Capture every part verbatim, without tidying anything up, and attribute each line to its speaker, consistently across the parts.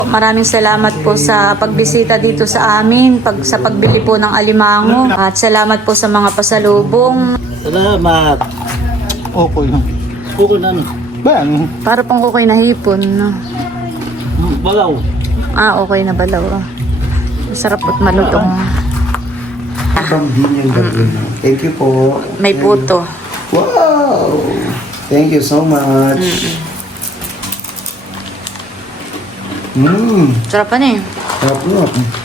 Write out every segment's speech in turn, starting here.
Speaker 1: Maraming salamat po sa pagbisita dito sa amin, pag, sa pagbili po ng alimango. At salamat po sa mga pasalubong.
Speaker 2: Salamat.
Speaker 3: Okay lang.
Speaker 2: Okay na ano?
Speaker 3: Ba, ano?
Speaker 1: Para pang okay na hipon. No?
Speaker 2: Balaw.
Speaker 1: Ah, okay na balaw. Masarap at malutong.
Speaker 3: Pambin yung gagawin. Thank you po.
Speaker 1: May puto.
Speaker 3: Wow! Thank you so much. Mmm.
Speaker 1: Sarap pa na eh.
Speaker 3: Sarap na.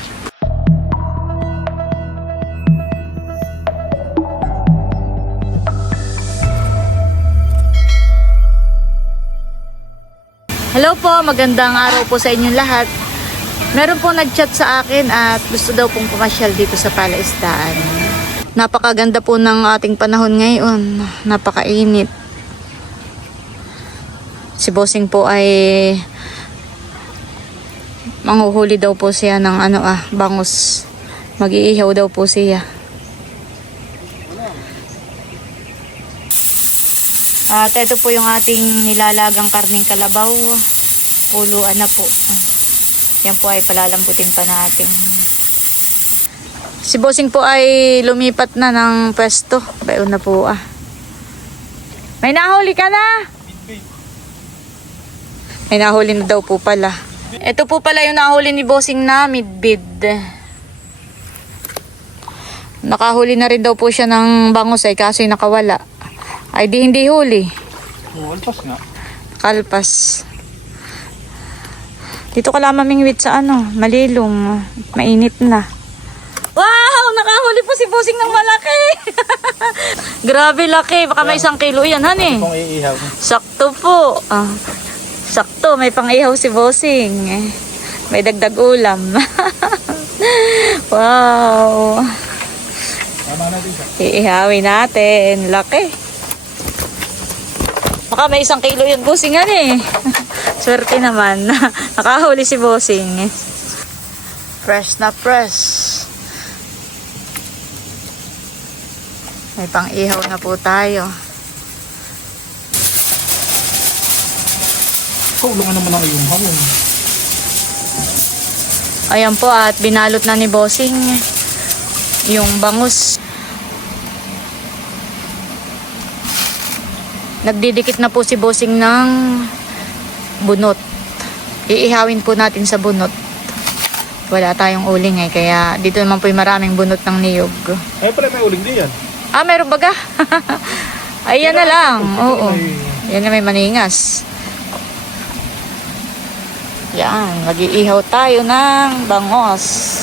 Speaker 1: Hello po, magandang araw po sa inyong lahat. Meron pong nag-chat sa akin at gusto daw pong pumasyal dito sa Palaisdaan. Napakaganda po ng ating panahon ngayon. Napakainit. Si Bossing po ay manghuhuli daw po siya ng ano ah, bangus. Mag-iihaw daw po siya. At ito po yung ating nilalagang karning kalabaw. Kuluan na po. Yan po ay palalambutin pa natin. Si Bossing po ay lumipat na ng pwesto. Bayon na po ah. May nahuli ka na? May nahuli na daw po pala. Ito po pala yung nahuli ni Bossing na midbid. Nakahuli na rin daw po siya ng bangus ay kaso yung nakawala. Ay di hindi huli.
Speaker 3: Kalpas nga.
Speaker 1: Kalpas. Dito ka lang mamingwit sa ano, malilong. Mainit na. Wow! Nakahuli po si Bossing ng malaki. Grabe laki. Baka may isang kilo yan, honey.
Speaker 3: Kung iihaw.
Speaker 1: Sakto po. Ah, sakto, may pang-ihaw si Bossing. May dagdag ulam. Wow.
Speaker 3: Tama natin siya.
Speaker 1: Iihawin natin. Laki. Baka may isang kilo yun, Bossing, yan eh. Swerte naman. Nakahuli si Bossing. Fresh na fresh. May pang-ihaw na po tayo.
Speaker 3: Kaulungan naman ang iyong hawon.
Speaker 1: Ayan po at binalot na ni Bossing yung bangus. Nagdidikit na po si Bossing ng bunot. Iihawin po natin sa bunot. Wala tayong uling eh, kaya dito naman po yung maraming bunot ng niyog.
Speaker 3: Eh, pala may uling din yan.
Speaker 1: Ah, meron baga? Ayan na lang. Oo. Yan na may maningas. Yan, mag-iihaw tayo ng bangos.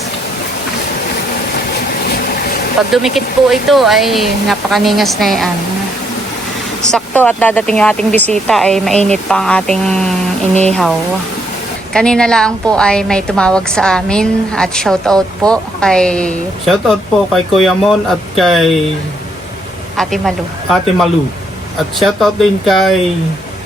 Speaker 1: Pag dumikit po ito ay napakaningas na yan. Sakto at dadating yung ating bisita ay mainit pa ang ating inihaw. Kanina lang po ay may tumawag sa amin at shoutout po kay
Speaker 3: Shoutout po kay Kuya Mon at kay
Speaker 1: Ate Malu.
Speaker 3: Ate Malu. At shoutout din kay...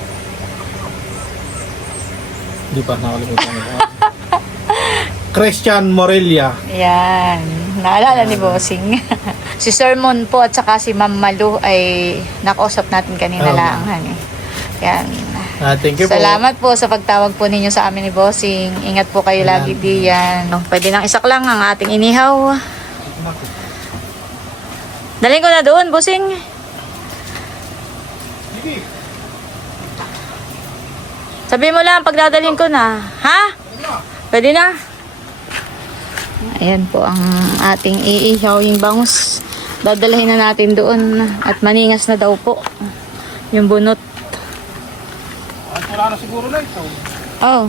Speaker 3: Hindi pa, nakalimutan ko. Christian Morelia.
Speaker 1: Yan. Naalala ni Bossing. Si Sir Mon po at saka si Ma'am Malu ay nakausap natin kanina
Speaker 3: Oh.
Speaker 1: lang. Hani. Yan.
Speaker 3: Ah, thank you po.
Speaker 1: Salamat po sa pagtawag po ninyo sa amin ni Bossing. Ingat po kayo lagi diyan. No, pwede nang isak lang ang ating inihaw. Dalhin ko na doon, Bossing. Sabi mo lang, pagdadalhin ko na. Ha? Pwede na? Ayan po ang ating iihaw yung bangus. Dadalhin na natin doon. At maningas na daw po yung bunot.
Speaker 3: At wala na siguro na ito.
Speaker 1: Oh.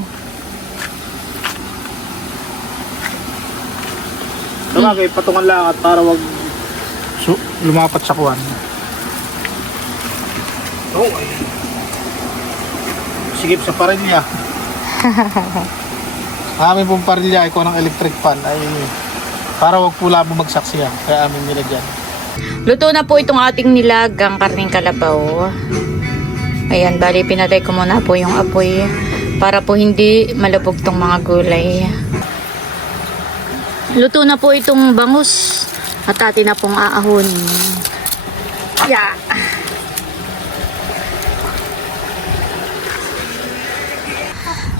Speaker 3: Sabagay, patungan lang at para wag su- lumapat sa kuwan. Oh, ay. Sigip sa parilya. Amin pong parilya ay ng electric fan ay para wag po lang bumagsak siya. Kaya amin nilagyan.
Speaker 1: Luto na po itong ating nilagang karning kalabaw. Ayan, bali pinatay ko muna po yung apoy para po hindi malabog tong mga gulay. Luto na po itong bangus at atin na pong aahonin. Yeah.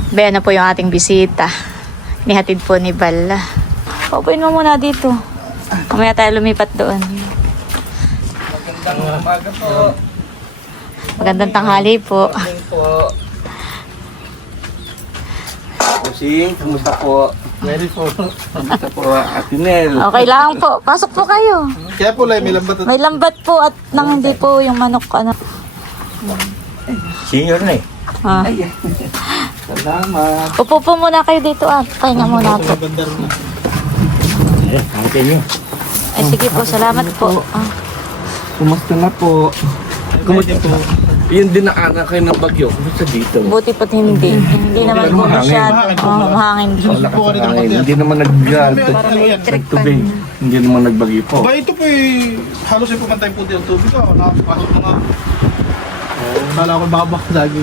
Speaker 1: Bayan na po yung ating bisita. Nihatid po ni Bala. Paupuin mo muna dito. Mamaya tayo lumipat doon.
Speaker 4: Magandang umaga po.
Speaker 1: Magandang tanghali po.
Speaker 4: Morning po. Kusing, kumusta po?
Speaker 3: Very full.
Speaker 4: Kumusta po, Ate Nel?
Speaker 1: Okay lang po. Pasok po kayo.
Speaker 3: Kaya po lang, may lambat at
Speaker 1: May lambat po at nang hindi po yung manok ano.
Speaker 4: Senior na eh.
Speaker 1: Ah.
Speaker 4: Salamat.
Speaker 1: Upo po muna kayo dito at pahinga muna po.
Speaker 3: bandar na.
Speaker 4: Eh, angkin nyo.
Speaker 1: Ay sige po, salamat po. Ah.
Speaker 4: Kumusta na po?
Speaker 3: Kumusta po?
Speaker 4: Yung dinaanan kayo ng bagyo, kumusta dito?
Speaker 1: Buti po't hindi. Hindi naman po
Speaker 4: Mahangin.
Speaker 1: masyado. Oh, mahangin.
Speaker 4: Wala
Speaker 3: po
Speaker 4: ka
Speaker 3: kanina
Speaker 4: sa
Speaker 3: konti.
Speaker 4: Hindi naman nag
Speaker 1: Parang electric pan.
Speaker 4: tubig. Hindi naman nagbagyo po.
Speaker 3: Ba ito po eh, halos ay pumantay po din ang tubig ko. Nakapasok mga... Oo, nala ko babak lagi.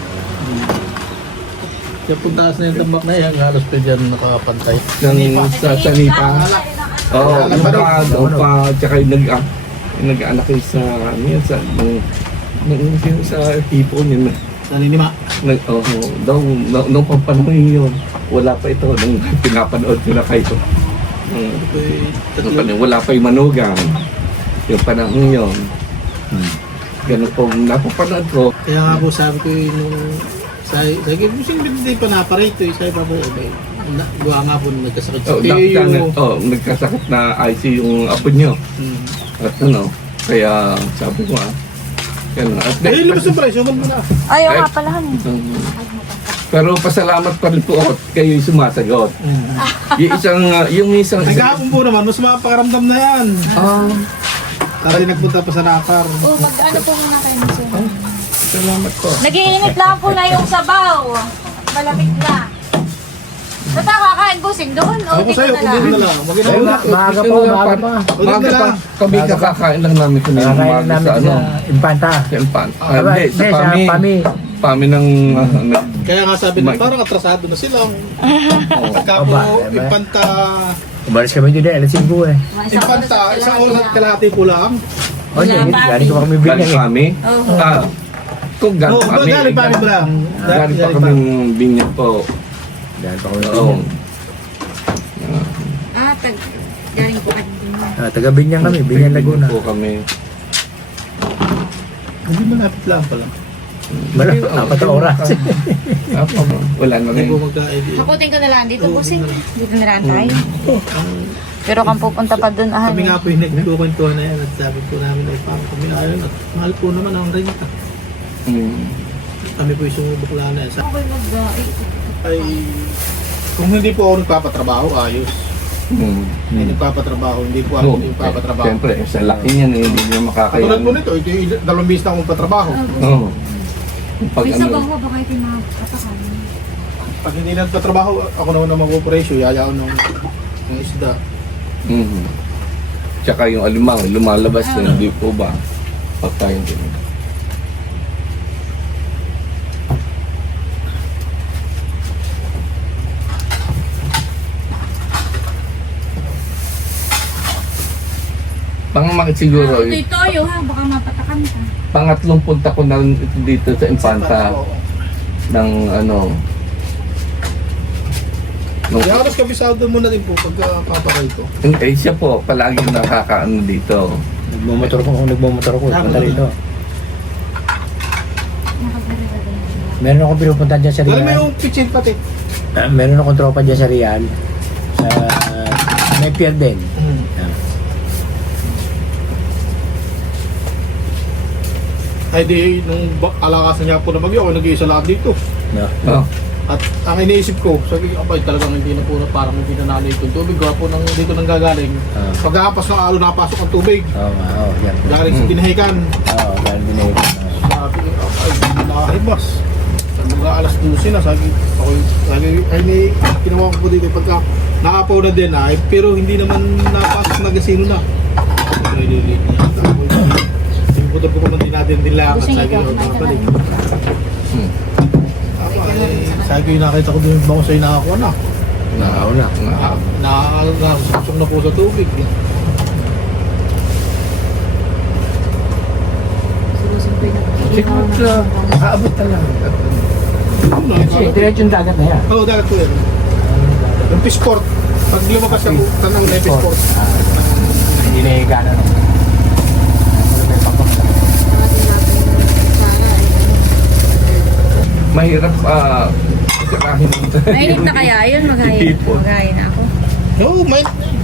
Speaker 3: Kaya puntaas na yung tambak na yan, halos pa dyan nakapantay.
Speaker 4: Nang sa sanipa. Oo, yung pa, yung pa, tsaka yung nag, ah, yung nag-anak kayo sa, ano yun, sa, nung, nung, nung sa tipo niya,
Speaker 3: Naninima.
Speaker 4: nag, oh, daw, nung, nung pampanahon yun, wala pa ito, nung pinapanood ko na kayo. Nung,
Speaker 3: Ito po eh,
Speaker 4: nung
Speaker 3: tatlo.
Speaker 4: panahon, wala pa yung manugang, yung panahon yun. Hmm. Ganun po, napapanood ko.
Speaker 3: Kaya nga po sabi ko eh, nung... Sabi, sabi ko, sino hindi pa naparito eh. Sabi pa po, okay. Na- Gawa nga po nung nagkasakit sa
Speaker 4: Oh,
Speaker 3: P
Speaker 4: nakita na,
Speaker 3: U.
Speaker 4: oh, nagkasakit na I C yung apo nyo.
Speaker 3: Hmm.
Speaker 4: At ano, kaya sabi ko ah, yan at
Speaker 3: Eh, lumos ang presyo, man mo na.
Speaker 1: Ayaw
Speaker 4: Ay.
Speaker 1: nga pala. Han.
Speaker 4: Um, pero pasalamat pa rin po ako at kayo yung sumasagot. Yung isang, uh, yung isang...
Speaker 3: Ay, kahapon po naman, mas mapakaramdam na yan.
Speaker 4: Ah,
Speaker 3: Tara din nagpunta pa sa Nakar.
Speaker 1: Oh, mag-ano po muna kayo nito?
Speaker 4: salamat po.
Speaker 1: Nagiinit lang po na yung sabaw. Malamig na. Basta kakain busing doon. O,
Speaker 3: Ako
Speaker 1: dito
Speaker 3: sa'yo,
Speaker 1: na
Speaker 3: kung
Speaker 1: lang.
Speaker 3: dito na lang.
Speaker 4: Ayun
Speaker 3: Maginawa
Speaker 4: na, maaga pa, maaga pa. Maaga pa. Kami kakakain lang namin kami ng
Speaker 5: Kakain
Speaker 4: umaga
Speaker 5: namin
Speaker 4: sa ano.
Speaker 5: sa Impanta.
Speaker 4: Sa Impan. Ah,
Speaker 5: Aba,
Speaker 4: hindi, sa
Speaker 5: hindi, sa
Speaker 4: Pami.
Speaker 5: Pami.
Speaker 4: Pami ng... ah, nag-
Speaker 3: Kaya nga sabi
Speaker 4: Ma-
Speaker 3: nila, parang atrasado na sila.
Speaker 4: oh.
Speaker 3: Pagka
Speaker 5: Aba,
Speaker 3: po,
Speaker 5: diba?
Speaker 3: impanta,
Speaker 5: Umalis kami doon eh, alas singko eh.
Speaker 3: impanta, isang oras at kalahati po lang.
Speaker 5: O, yun,
Speaker 1: Pami.
Speaker 5: galing ko pa kami
Speaker 4: Galing
Speaker 5: binyang eh.
Speaker 4: kami?
Speaker 1: Oo.
Speaker 4: Ah, kung galing
Speaker 3: Oo,
Speaker 4: kami.
Speaker 3: galing pa rin lang.
Speaker 4: Galing pa kami binyag po.
Speaker 5: Galing pa kami
Speaker 4: Oo.
Speaker 5: binyang.
Speaker 1: Ah, tag... Galing po kayo din.
Speaker 5: Ah, taga binyang kami, binyang Laguna.
Speaker 4: Po kami.
Speaker 3: Hindi malapit lang pala.
Speaker 5: Wala, apat na oras.
Speaker 4: Apo, wala na
Speaker 3: Hindi
Speaker 4: rin.
Speaker 3: po magka-idea.
Speaker 1: Hakutin ko na lang dito busing. Dito na lang tayo. Pero kung pupunta pa doon, ah,
Speaker 3: Kami nga po yung nagkukwentuhan na yan at sabi po namin ay parang kami na ayun at mahal po naman ang renta.
Speaker 4: Mm.
Speaker 3: Kami po yung sumubok lang na yan. Sa-
Speaker 1: Okay, mag-daig.
Speaker 3: Ay, kung hindi po ako nagpapatrabaho, ayos.
Speaker 4: Mm.
Speaker 3: Hindi nagpapatrabaho, hindi po
Speaker 4: No,
Speaker 3: ako nagpapatrabaho.
Speaker 4: Siyempre, sa laki niyan eh, hindi niya
Speaker 3: Katulad
Speaker 4: makakayan.
Speaker 3: po nito, ito yung dalawang bis na akong patrabaho.
Speaker 4: Oo. Pag
Speaker 1: May
Speaker 4: ano,
Speaker 1: sabaw ko, baka ito yung mga katakan.
Speaker 3: Pag hindi nagpatrabaho, ako naman ang mag-operation, yayaan ng, ng isda.
Speaker 4: mm. Tsaka yung alimang, lumalabas na hindi po ba? Pagkain din. Pangamakit siguro,
Speaker 1: Ito yung toyo ha, baka mapatakan ka.
Speaker 4: pangatlong punta ko na rin ito dito sa Infanta ng ano nung,
Speaker 3: Kaya alas kabisado muna din po pagka papakay ko.
Speaker 4: eh, siya po palagi nakakaano dito.
Speaker 5: Nagmamotor ko kung nagmamotor ko, punta rito. Meron akong pinupunta dyan sa
Speaker 3: Dali mo
Speaker 5: Rial.
Speaker 3: yung pitchin pati.
Speaker 5: Ah, meron akong tropa dyan sa Rial. Sa may pier din. Ah,
Speaker 3: Ay di, nung ba- alakasan niya po na bagyo, ako nag-iisa lahat dito.
Speaker 5: no.
Speaker 4: Oh,
Speaker 3: At ang iniisip ko, sabi ko, abay talagang hindi na po na parang hindi na nalay itong tubig. Gawa po nang dito nang gagaling.
Speaker 5: Ah.
Speaker 3: Pagkapas ng alo, napasok ang tubig.
Speaker 5: Oo nga, oo, yan po.
Speaker 3: Galing sa
Speaker 4: Hmm.
Speaker 3: tinahikan.
Speaker 5: Oo, galing din eh.
Speaker 3: Sabi ko, ay, hindi nakahibas. Sabi ko, alas dose na. Sabi ako, sabi, ay, ni, kinuha ko po dito. Pagka nakapaw na din, ay, pero hindi naman napasok na gasino na. Ito, ililiit niya. Ako, yung putol ko pa man din natin din lang. At
Speaker 1: Busing
Speaker 3: sabi
Speaker 1: ikaw,
Speaker 3: ko,
Speaker 1: kumain ka
Speaker 3: balik.
Speaker 1: na.
Speaker 4: hmm.
Speaker 3: Ako, ay, sabi ko, yung nakita ko din yung bango sa'yo nakakuha na.
Speaker 5: Nakaw na.
Speaker 4: Na,
Speaker 3: Na, nasusok na po sa tubig.
Speaker 4: siguro sa aabot na lang.
Speaker 3: Ano,
Speaker 5: Kasi
Speaker 3: ikaw?
Speaker 5: diretso yung dagat na yan.
Speaker 3: Oo, dagat po yan. Yung fish port. Pag lumabas ka po, tanang na yung fish port.
Speaker 5: Ah, hindi na yung gana. No? May pangkot na.
Speaker 4: Mahirap ah sakahin.
Speaker 1: Mainit na kaya yun, maghahin.
Speaker 4: Ipon.
Speaker 1: Maghahin na ako.
Speaker 3: Oo, may...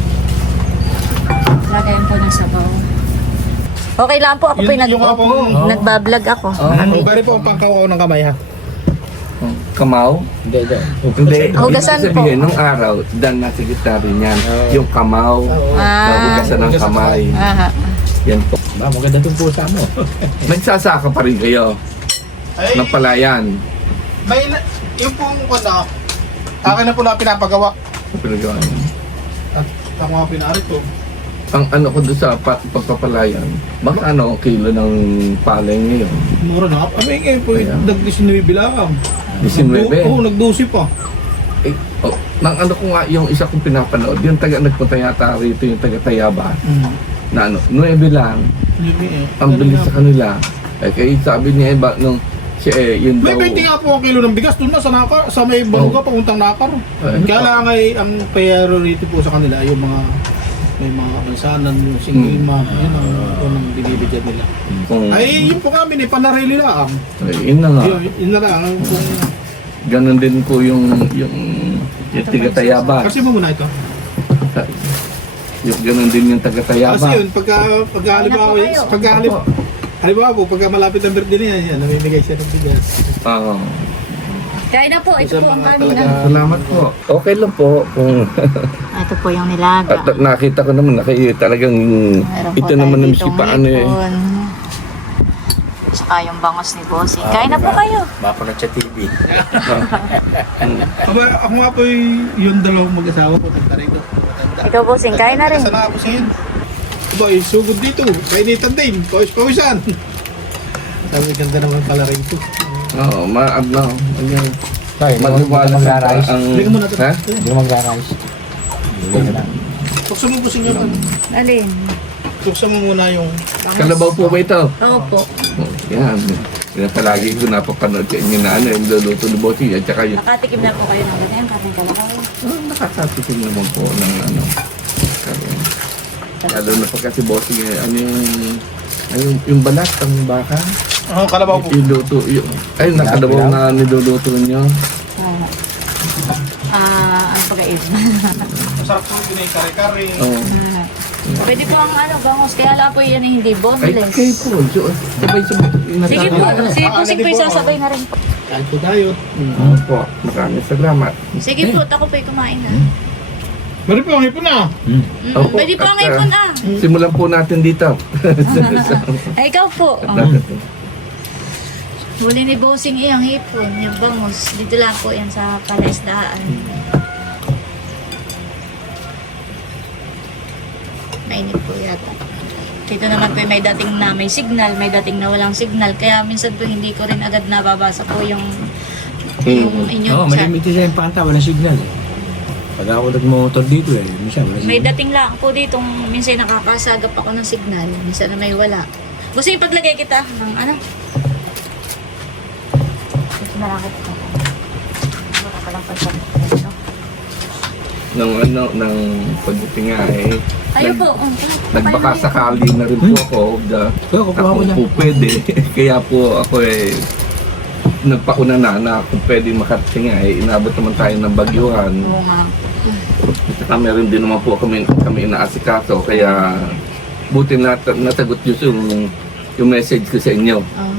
Speaker 1: Lagayan po ng sabaw. Okay lang po, ako po yung, nag-
Speaker 3: Yung ako,
Speaker 1: nagbablog ako.
Speaker 4: Oh.
Speaker 3: Ano, bari po ang pangkaw ng kamay ha.
Speaker 4: Kamao?
Speaker 5: Hindi, hindi.
Speaker 4: Hindi.
Speaker 1: Hugasan
Speaker 4: ibig sabihin, nung araw, dan na sekretary niyan. Yung kamao,
Speaker 1: Ah.
Speaker 4: hugasan ng kamay.
Speaker 1: Aha.
Speaker 4: Yan po.
Speaker 5: Ba, maganda itong pusa mo.
Speaker 4: Nagsasaka pa rin kayo
Speaker 3: Ay,
Speaker 4: ng palayan.
Speaker 3: may... na- Yung pong ano, akin na po na pinapagawa.
Speaker 4: Pinagawa niyo.
Speaker 3: At ang mga pinaarit ko.
Speaker 4: Ang ano ko doon sa pa- pagpapalayan, baka ano kilo ng palay ngayon?
Speaker 3: Mura na. Kami ngayon po,
Speaker 4: Ayan.
Speaker 3: nag-disinwe bilang.
Speaker 4: nineteen.
Speaker 3: Oo, nag-dosi pa.
Speaker 4: Eh, oh, nang ano ko nga, yung isa kong pinapanood, yung taga nagpunta yata rito, yung taga Tayaba,
Speaker 3: Mm.
Speaker 4: na ano, nuebe lang, ang bilis sa kanila. Eh, kaya sabi niya, eh, ba, nung siya eh, yun
Speaker 3: May
Speaker 4: daw,
Speaker 3: twenty nga po ang kilo ng bigas doon na sa Nakar, sa may Baruga,
Speaker 4: Oh.
Speaker 3: papuntang Nakar.
Speaker 4: Ay,
Speaker 3: Kaya lang ay ang priority po sa kanila ay yung mga may mga kansanan, yung single
Speaker 4: Hmm.
Speaker 3: mom, yun ang unang binibigyan nila.
Speaker 4: kung,
Speaker 3: Ay, yun po kami, eh, panarili lang.
Speaker 4: ay, yun na nga,
Speaker 3: Yun, yun na lang. ang kung-
Speaker 4: ganun din po yung, yung, yung taga Tayaba.
Speaker 3: Kasi mo muna ito.
Speaker 4: Yung ganun din yung taga Tayaba.
Speaker 3: Kasi yun, pagka, pagka halimbawa,
Speaker 1: Ano po kayo?
Speaker 3: pagka halimbawa, halimbawa po, pagka malapit ang birthday niya, yan, namimigay siya ng bigas.
Speaker 4: Oo.
Speaker 1: Kain na po, ito
Speaker 3: Isa
Speaker 1: po ang
Speaker 3: mga
Speaker 1: kanina.
Speaker 3: talaga-
Speaker 4: Salamat po. Okay lang po. Kung,
Speaker 1: Ito po yung nilaga.
Speaker 4: at nakita ko naman na kayo talagang
Speaker 1: Meron po
Speaker 4: ito
Speaker 1: tayo
Speaker 4: naman ang
Speaker 1: ditong
Speaker 4: sipaan eh.
Speaker 1: hipon. Saka yung bangos ni Bossing. Kain na po kayo.
Speaker 5: Mapanood sa T V.
Speaker 3: Aba, ako nga po y- yung dalawang mag-asawa ko, punta rito. Matanda.
Speaker 1: Ikaw, Bossing, kain na rin.
Speaker 3: Kasana ako sa yun. Aba, yung sugod dito. Kainitan din. Pawis-pawisan. Sabi, ganda naman pala rin ito.
Speaker 4: Oo, ma ano, ano,
Speaker 5: Tayo,
Speaker 4: maliwala sa
Speaker 5: mag-rice.
Speaker 4: ang...
Speaker 3: Bigyan mo na ito.
Speaker 4: Ha?
Speaker 5: Hindi mo mag-rice. Hindi na lang.
Speaker 3: Tuksan mo po sa inyo.
Speaker 1: Alin?
Speaker 3: Tuksan mo muna yung...
Speaker 4: Kalabaw po ba ito?
Speaker 1: Opo.
Speaker 4: Oh, yan. Yan palagi ko napapanood sa inyo na ano, yung luluto ni Bossy at saka yung...
Speaker 1: Nakatikim na po kayo ng ganyan, kating kalakaw.
Speaker 4: Oh, nakakatikin naman po ng ano. Karoon. Lalo na pag kasi Bossy, eh, ano yung... Ay, yung, yung balat ng baka.
Speaker 3: Oh, kalabaw po.
Speaker 4: Yung luto, yung... Ay, nakalabaw na niluluto nyo.
Speaker 1: Ah, ah, ang pag-aib.
Speaker 3: Masarap po yun yung kare-kare.
Speaker 4: Oo.
Speaker 1: Pwede po ang ano, bangos. Kaya lang po yan eh, hindi
Speaker 4: Ay,
Speaker 1: boneless.
Speaker 4: kayo po. So, sabay-sabay.
Speaker 1: Sige po, sige po, sige po,
Speaker 3: Ah,
Speaker 1: isasabay na rin po.
Speaker 3: Kahit po tayo.
Speaker 4: Oo po. Maraming salamat.
Speaker 1: Sige po, ako po kumain na.
Speaker 3: Meron po ang hipon na.
Speaker 1: Mm,
Speaker 4: Opo,
Speaker 1: pwede po ang
Speaker 4: at,
Speaker 1: ipon ah.
Speaker 4: Simulan po natin dito.
Speaker 1: Ay, ikaw po. Oh. Huli ni Bossing iyang hipon, yung bangus. Dito lang po yan sa palaisdaan. Mainit po yata. Dito naman po may dating na may signal, may dating na walang signal. Kaya minsan po hindi ko rin agad nababasa po yung, yung inyong
Speaker 5: Oo,
Speaker 1: chat.
Speaker 5: malimit siya yung panta. Walang signal eh. Pag ako nag-motor dito eh, minsan wala
Speaker 1: May
Speaker 5: signal.
Speaker 1: dating lang po dito, minsan nakakasagap ako ng signal, minsan na may wala. Gusto yung paglagay kita ng ano? Gusto na lang kita. Wala pa lang pagsabi.
Speaker 4: Nang ano, nang pagdating nga eh.
Speaker 1: Ayaw po. Oh,
Speaker 4: Nagbaka sakali na rin po ako. Da,
Speaker 5: Kaya kukuha ko
Speaker 4: ako
Speaker 5: niya.
Speaker 4: po pwede. Kaya po ako eh, nagpauna na na kung pwede makarating nga eh. Inabot naman tayo ng bagyuhan.
Speaker 1: Oo nga.
Speaker 4: Saka meron din naman po kami, kami inaasikaso. Kaya buti na natagot nyo yung, yung message ko sa inyo.
Speaker 1: Oo.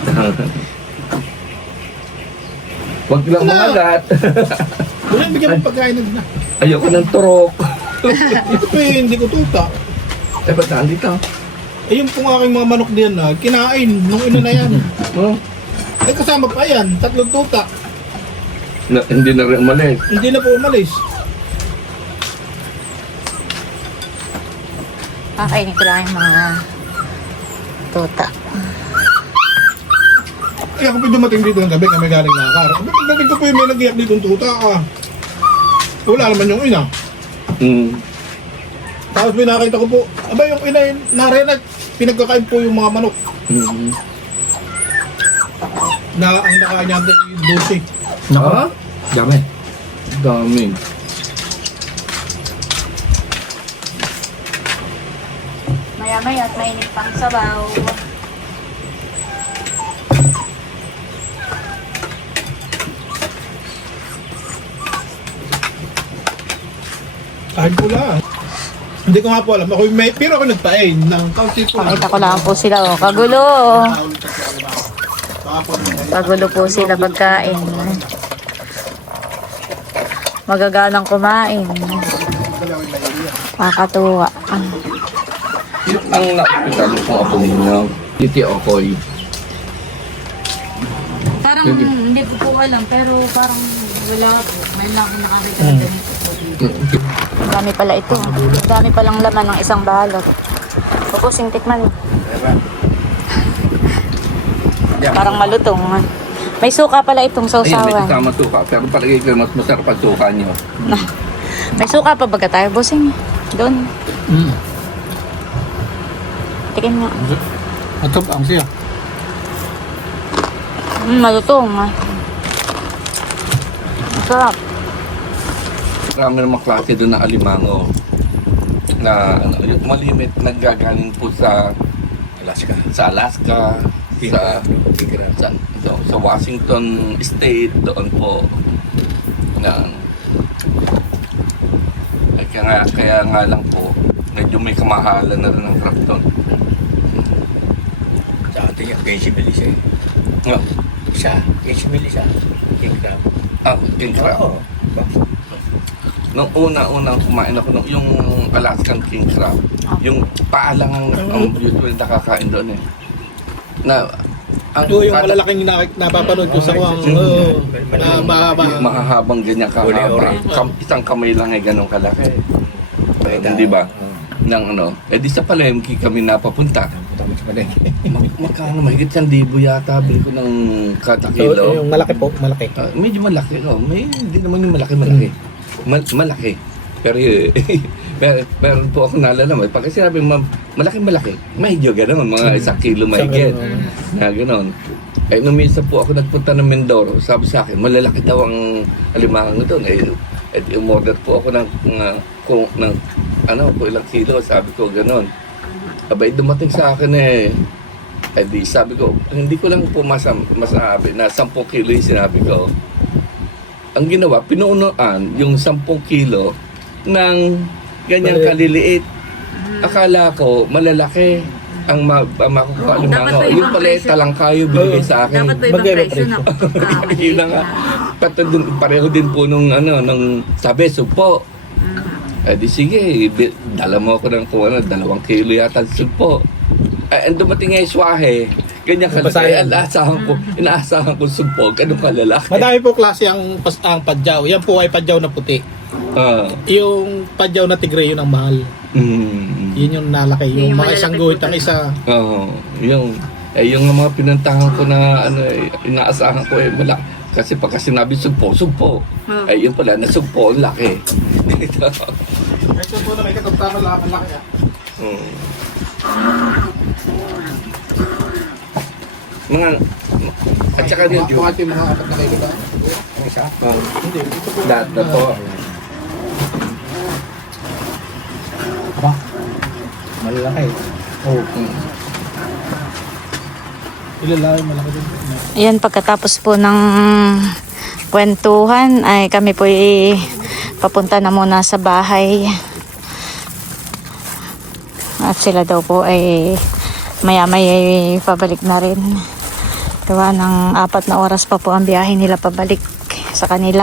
Speaker 4: Huwag lang mangagat.
Speaker 3: Wala, bigyan mo pagkain na din na.
Speaker 4: Ayoko ng turok.
Speaker 3: Ito po eh, hindi ko tuta.
Speaker 4: Eh, ba't naan dito?
Speaker 3: Eh, yung pong aking mga manok diyan na, kinain nung ina na yan.
Speaker 4: Oh,
Speaker 3: Eh, kasama pa yan, tatlong tuta.
Speaker 4: na, hindi na rin umalis.
Speaker 3: Hindi na po umalis.
Speaker 1: Kakainin ko lang yung mga tota.
Speaker 3: Eh, ako po dumating dito ng gabi, kami galing nakakar. Eh, pagdating ko po yung may nag-iyak dito ng tuta ah. Wala naman yung ina.
Speaker 4: Hmm.
Speaker 3: Tapos may nakita ko po, aba yung ina yung narinig, pinagkakain po yung mga manok.
Speaker 4: Hmm.
Speaker 3: Na ang nakanyang dosi.
Speaker 5: Nako.
Speaker 4: Ha?
Speaker 5: Dami.
Speaker 4: Dami.
Speaker 1: Maya-maya at mainit pang sabaw.
Speaker 3: Kahit ko lang. Hindi ko nga po alam. Ako may, pero ako nagpain ng kaunti po.
Speaker 1: Pakita ko lang po sila. Oh. Kagulo. Kagulo po sila pagkain. Magaganang kumain. Makakatuwa.
Speaker 4: Ang nakikita ko ako ninyo. Titi Okoy.
Speaker 1: Parang hindi ko po alam pero parang wala po. May lang akong nakakita na ganito. Ang dami pala ito. Ang dami palang laman ng isang balot. Pupusing tikman. Parang malutong. May suka pala itong
Speaker 4: Ayan, may
Speaker 1: sausawan.
Speaker 4: kasama suka. Pero palagay ko mas masarap ang suka nyo.
Speaker 1: May suka pa baga tayo, busing? Doon.
Speaker 3: Mm.
Speaker 1: Tikin nga.
Speaker 3: Ito ang siya.
Speaker 1: Mm, malutong. ah. Masarap.
Speaker 4: Marami namang klase doon na alimango. Na ano, yung malimit naggagaling po sa
Speaker 5: Alaska.
Speaker 4: sa Alaska, sa sa, so, sa Washington State doon po na ay, kaya nga, kaya nga lang po medyo may kamahalan na rin ang crop doon.
Speaker 5: Sa atin yung Casey Melissa.
Speaker 4: No,
Speaker 5: Isa. Casey Melissa. King crab.
Speaker 4: ah, king crab.
Speaker 5: Oo.
Speaker 4: Nung una-unang kumain ako nung yung Alaskan king crab, yung paalang ang, ang usually nakakain doon eh. Na ang
Speaker 3: Ito yung
Speaker 4: kada-
Speaker 3: malalaking na, napapanood ko sa kuwang uh, na mahaba.
Speaker 4: mahahabang ganyan kahaba.
Speaker 5: Uli-uli.
Speaker 4: Kam, isang kamay lang ay ganun kalaki. Hindi ba? Nang ano, eh di sa palengke kami napapunta.
Speaker 5: Tapos pa din.
Speaker 4: Mag- Magkano mahigit isang libo yata bili ko ng kada
Speaker 3: So,
Speaker 4: kilo.
Speaker 3: yung malaki po, malaki.
Speaker 4: Ah, medyo malaki, no? May, hindi naman yung malaki-malaki. Mal- malaki. Pero, pero, meron po ako naalala mo. Pag sinabi ma- malaki-malaki, medyo gano'n, mga isang kilo mahigit. Na gano'n. Eh, nung minsan po ako nagpunta ng Mindoro, sabi sa akin, malalaki daw ang alimango doon. Eh, eh umorder po ako ng, ng, kung, ng ano, po ilang kilo, sabi ko gano'n. Abay, dumating sa akin eh, eh di sabi ko, hindi ko lang po masam, masabi na sampung kilo yung sinabi ko. Ang ginawa, pinuunoan yung sampung kilo ng ganyang kaliliit. Akala ko, malalaki ang ma ang makukuha
Speaker 1: Oo,
Speaker 4: alimango.
Speaker 1: dapat ba
Speaker 4: Yung
Speaker 1: ibang
Speaker 4: pala
Speaker 1: presyo?
Speaker 4: talang kayo binigay sa akin.
Speaker 1: Dapat ba ibang
Speaker 3: Bagay ba
Speaker 1: presyo na? Ah,
Speaker 4: Yun na nga. Pati dun, pareho din po nung ano, nung sabi, sugpo. Eh di sige, bi- dala mo ako ng kung ano, dalawang kilo yata ng sugpo. Eh, ang dumating nga yung swahe, ganyan kalaki.
Speaker 3: Pasayan.
Speaker 4: Inaasahan ko, inaasahan ko sugpo, ganun kalalaki.
Speaker 3: Madami po klase ang, pas- ang padyaw. Yan po ay padyaw na puti.
Speaker 4: Ah,
Speaker 3: Yung padyaw na tigre, yun ang mahal.
Speaker 4: mm,
Speaker 3: Yun yung nalaki.
Speaker 1: Yun
Speaker 3: Yung,
Speaker 1: yung
Speaker 3: mga isang
Speaker 1: malalaki
Speaker 3: guhit
Speaker 1: po
Speaker 3: ang isa.
Speaker 4: Oo, yung, eh, yung mga pinantahan ko na ano, eh, inaasahan ko eh, wala. Kasi pagka sinabi sugpo, sugpo.
Speaker 1: Hmm.
Speaker 4: Ay, yun pala, nasugpo, ang laki.
Speaker 3: Ito po na may kataptaman lang ang laki. ah.
Speaker 4: Hmm. Mga, at saka din,
Speaker 3: Mga mga mga apat na kayo ba?
Speaker 5: Ang isa.
Speaker 4: oh,
Speaker 3: Hindi. Ito po.
Speaker 4: lahat na po.
Speaker 5: Aba. Malalaki. Oh.
Speaker 4: Hmm.
Speaker 3: Ilalaki, malaki din.
Speaker 1: Ayan, pagkatapos po ng kwentuhan, ay kami po ay papunta na muna sa bahay. At sila daw po ay maya-maya ay pabalik na rin. Gawa ng apat na oras pa po ang biyahe nila pabalik sa kanila.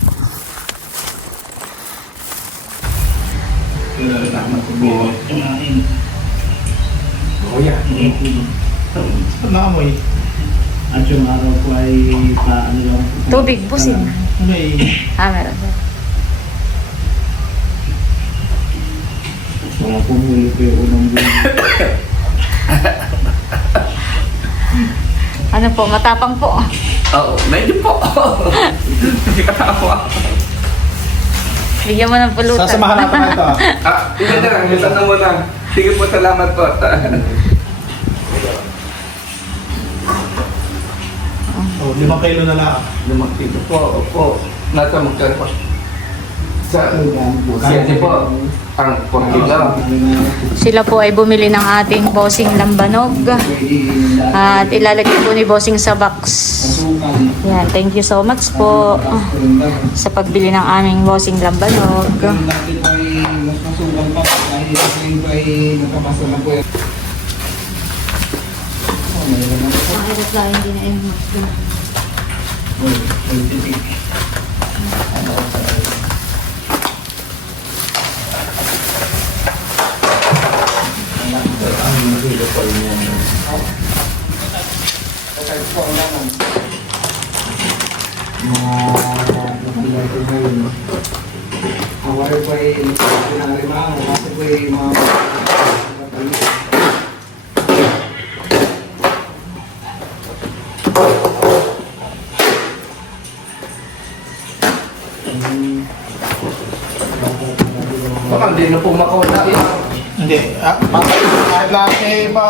Speaker 5: Oh, yeah.
Speaker 3: Naamoy.
Speaker 2: At yung araw ko ay pa ano lang.
Speaker 1: Tubig, busin.
Speaker 3: May
Speaker 1: Ah, meron.
Speaker 2: Mga pumuli ko yung unang buwan.
Speaker 1: Ano po, matapang po.
Speaker 4: Oo, medyo po. Hindi ka tawa.
Speaker 1: Bigyan mo ng pulutan.
Speaker 3: sasamahan natin ito. ah.
Speaker 4: Ah, hindi na lang, ito na muna. Sige po, salamat po.
Speaker 3: Oh, limang kilo na lang.
Speaker 4: Limang kilo po, opo. Nasa magkano po? Sa siyete po, ang four kilo.
Speaker 1: Sila po ay bumili ng ating bossing lambanog. At ilalagay po ni bossing sa box. Yan, thank you so much po sa pagbili ng aming bossing lambanog.
Speaker 6: Natin ay mas masugal pa dahil ito ay nakapasa na po yan.
Speaker 1: Mahirap lang hindi na yung
Speaker 6: Ang wari po ay pinarima, ang wari po ay mga
Speaker 4: Baka hindi na po makawala yun.
Speaker 3: Hindi. Ah, papayos. Kahit lang eh, ma...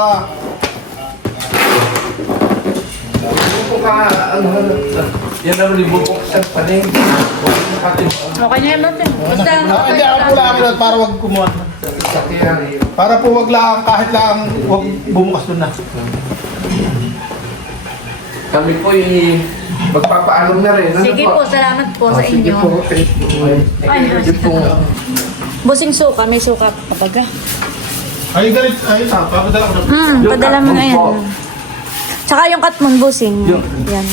Speaker 4: Hindi po ka, ano, yan ang libubok sa paning.
Speaker 1: okay na yun natin. Basta
Speaker 3: Ah, hindi, ako po lang ako para wag kumuha.
Speaker 4: Sakyan.
Speaker 3: Para po wag lang, kahit lang, wag bumukas doon na.
Speaker 4: Kami po yung magpapaalam na rin. Ano
Speaker 1: sige po, salamat po sa
Speaker 4: Ah, sige
Speaker 1: inyo.
Speaker 4: po, thank you.
Speaker 1: Ay,
Speaker 4: Sige po.
Speaker 1: Bossing suka, may suka kapag ah.
Speaker 3: Ay, galit. Ay, sa, papadala ko na.
Speaker 1: Hmm,
Speaker 4: Yung
Speaker 1: padala mo na
Speaker 4: katmon
Speaker 1: yan.
Speaker 4: po.
Speaker 1: Tsaka yung katmon bossing.
Speaker 4: Yung-
Speaker 1: Yan.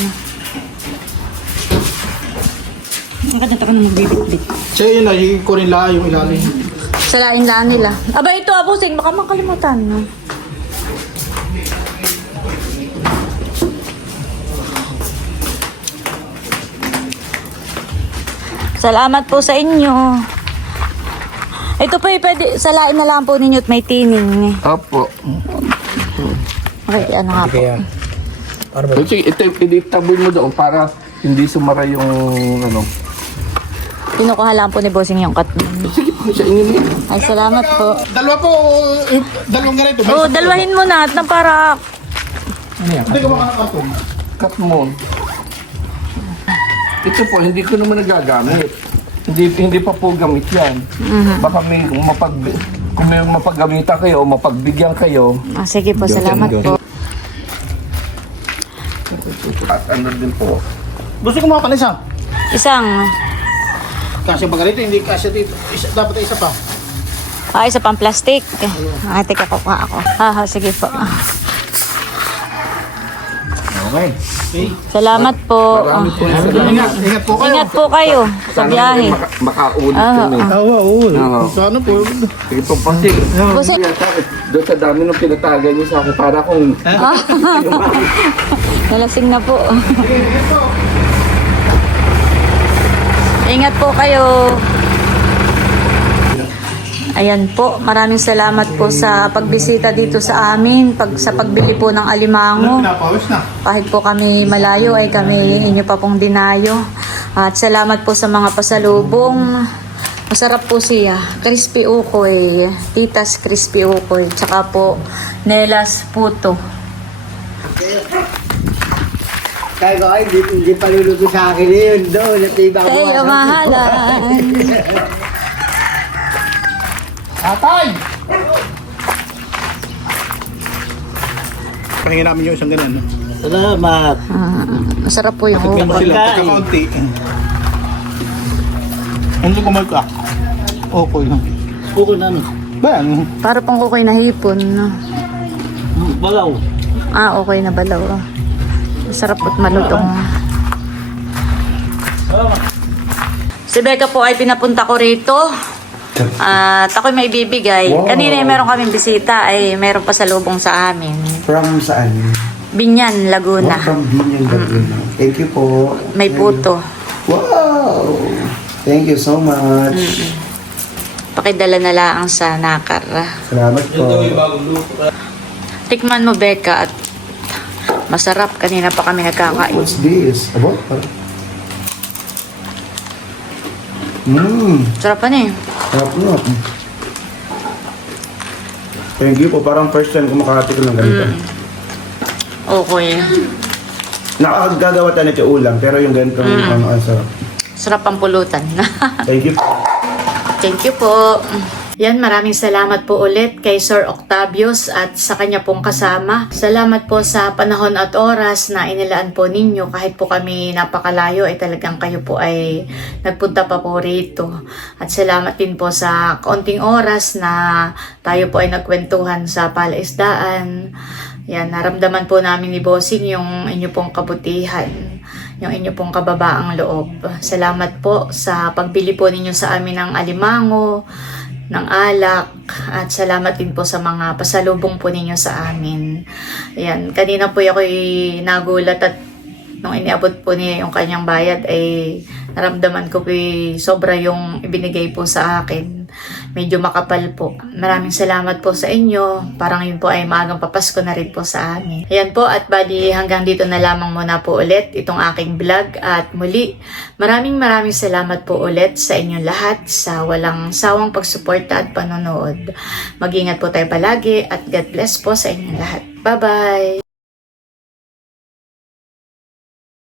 Speaker 1: Nakadata ka na magbibit-bit.
Speaker 3: Siya yun na, kunin lang yung ilalim.
Speaker 1: Sa laing laan nila. Aba ito ah, bossing, baka makalimutan. No? Salamat po sa inyo. Ito po, eh, pwede, salain na lang po ninyo at may tining.
Speaker 4: Opo.
Speaker 1: Okay, ano nga po.
Speaker 5: Kaya, para ba?
Speaker 4: Sige, ito, itaboy mo doon para hindi sumara yung ano.
Speaker 1: Kinukuha lang po ni bossing yung katmon.
Speaker 4: Sige po, sa inyo niya.
Speaker 1: Ay, salamat po.
Speaker 3: Dalawa po, eh, dalawang ganito.
Speaker 1: Oh, dalwahin mo na at na para
Speaker 3: Hindi ko makakarton.
Speaker 4: Cut mo. Ito po, hindi ko naman nagagamit. Hindi hindi pa po gamit yan. Baka may kung mapag kung may mapagamitan kayo o mapagbigyan kayo
Speaker 1: Ah, sige po, salamat po.
Speaker 4: at ano din po.
Speaker 3: Gusto ko mga panisa.
Speaker 1: Isang,
Speaker 3: Kasi ba ganito, hindi kasi dito. Isa, dapat isa pa.
Speaker 1: ah, isa pang plastic. Ah, teka, kukuha ako. Ah, ah, sige po.
Speaker 5: Okay.
Speaker 1: Salamat po.
Speaker 4: Marami po
Speaker 1: Ah,
Speaker 4: sa
Speaker 3: Ingat, ingat po kayo.
Speaker 1: ingat po kayo sa biyahe.
Speaker 4: maka, makaulit
Speaker 1: Ah,
Speaker 4: kami.
Speaker 3: Oo, oo.
Speaker 4: Oo.
Speaker 3: Sana po.
Speaker 4: Sige po, pasig.
Speaker 1: Bossing,
Speaker 4: Doon sa dami ng pinatagan niyo sa akin para kung
Speaker 1: nalasing na po. Ingat po kayo. Ayan po, maraming salamat po sa pagbisita dito sa amin, pag, sa pagbili po ng
Speaker 3: Ano,
Speaker 1: alimango.
Speaker 3: pinapawis na.
Speaker 1: Kahit po kami malayo ay kami inyo pa pong dinayo. At salamat po sa mga pasalubong. Masarap po siya. Crispy ukoy. Titas crispy ukoy. Tsaka po Nelas puto.
Speaker 6: Kaya ko ay, hindi, hindi paluluto sa akin yun doon. Natiba ko.
Speaker 1: Kayo mahalan.
Speaker 3: Atay! Paningin namin yung isang ganyan. No?
Speaker 6: Salamat.
Speaker 1: Ah, masarap po yung
Speaker 3: Tignan mo
Speaker 1: ukoy.
Speaker 3: sila, pagka-kaunti. Hindi ko mag ka. Okay lang.
Speaker 6: Kuko na ano.
Speaker 3: Ba, ano?
Speaker 1: Para pong ukoy na hipon. No?
Speaker 6: Balaw.
Speaker 1: Ah, okay na balaw. Masarap at malutong. Si Becca po ay pinapunta ko rito. At ako'y may bibigay. Kanina ay meron kaming bisita ay meron pa salubong sa amin.
Speaker 7: From saan?
Speaker 1: Binyan, Laguna.
Speaker 7: From Binyan, Laguna. Thank you po.
Speaker 1: May puto.
Speaker 7: Wow! Thank you so much.
Speaker 1: Pakidala na lang sa nakar.
Speaker 7: Salamat po.
Speaker 1: Tikman mo, Becca, at masarap. Kanina pa kami nagkakain.
Speaker 7: What's this? Abo? Parang... Mmm,
Speaker 1: Sarap pa na eh.
Speaker 7: sarap na. Thank you po. Parang first time ko makakatikin ng ganito.
Speaker 1: Okay.
Speaker 7: Nakakagagawa tayo na ulam, pero yung ganitong
Speaker 1: Mm.
Speaker 7: ano, ang sarap.
Speaker 1: Sarap ang pulutan.
Speaker 7: Thank you.
Speaker 1: Thank you po. Yan, maraming salamat po ulit kay Sir Octavius at sa kanya pong kasama. Salamat po sa panahon at oras na inilaan po ninyo. Kahit po kami napakalayo ay talagang kayo po ay nagpunta pa po rito. At salamat din po sa kaunting oras na tayo po ay nagkwentuhan sa palaisdaan. Yan, naramdaman po namin ni Bossing yung inyo pong kabutihan, yung inyo pong kababaang loob. Salamat po sa pagbili po ninyo sa amin ng alimango, ng alak, at salamat din po sa mga pasalubong po ninyo sa amin. Ayan, kanina po ako nagulat at nung iniabot po niya yung kanyang bayad ay naramdaman ko po sobra yung ibinigay po sa akin. Medyo makapal po. Maraming salamat po sa inyo. Parang yun po ay maagang papasko na rin po sa amin. Ayan po, at bali hanggang dito na lamang muna po ulit itong aking vlog. At muli, maraming maraming salamat po ulit sa inyong lahat sa walang sawang pagsuporta at panonood. Mag-ingat po tayo palagi at God bless po sa inyong lahat. Bye-bye!